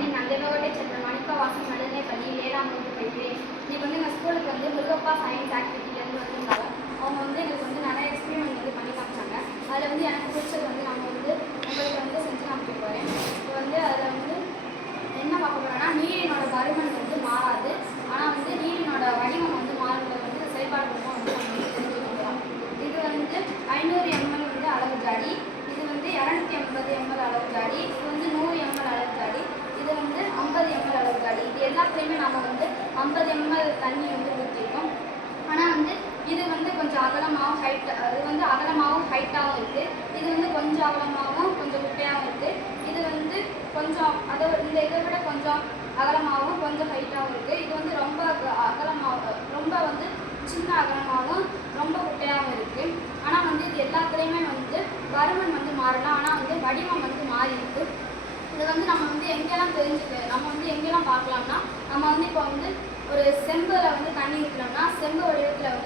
பேர் நந்தனோட்டை சென்ற மணிக்கா வாசம் நடுநிலை பள்ளியில் 7ஆம் வகுப்பு படிக்கிறேன். இன்னைக்கு எங்கள் ஸ்கூலுக்கு முருகப்பா சயின்ஸ் ஆக்டிவிட்டிலேருந்து வந்திருந்தாங்க. அவங்க எங்களுக்கு நிறைய எக்ஸ்பெரிமெண்ட் பண்ணி காமிச்சாங்க. அதில் எனக்கு பிடிச்சது நம்ம உங்களுக்கு செஞ்சு காமிக்க போகிறேன். இப்போ அதில் என்ன பார்க்க போகிறோன்னா, நீரினோட பருமன் மாறாது. ஆனால் நீரினோட வடிவம் மாறுறது செயல்பாடு மூலமாக நம்ம தெரிஞ்சுக்கலாம். இது 500 ml அளவு ஜாடி, இது 250 ml அளவு ஜாடி, இது 100 ml அளவு ஜாடி, இது 50 ml அளவு ஜாடி. இது எல்லாத்துலேயுமே நம்ம 50 ml தண்ணி ஊற்றிருக்கோம். ஆனால் இது கொஞ்சம் அகலமாகவும் அது அகலமாகவும் ஹைட்டாகவும் இருக்குது. இது கொஞ்சம் அகலமாகவும் கொஞ்சம் குட்டையாகவும் இருக்குது. இது கொஞ்சம் இந்த இதை விட கொஞ்சம் அகலமாகவும் கொஞ்சம் ஹைட்டாகவும் இருக்குது. இது ரொம்ப அகலமாகவும் ரொம்ப சின்ன அகலமாகவும் ரொம்ப குட்டையாகவும் இருக்குது. ஆனால் இது எல்லாத்துலேயுமே பருமன் மாறலாம். ஆனால் வடிவம் மாறி இருக்குது. இதை நம்ம எங்கெல்லாம் நம்ம எங்கெல்லாம் பார்க்கலாம்னா, நம்ம இப்போ ஒரு செம்பில் தண்ணி ஊற்றினோம்னா செம்பு வடிவத்தில்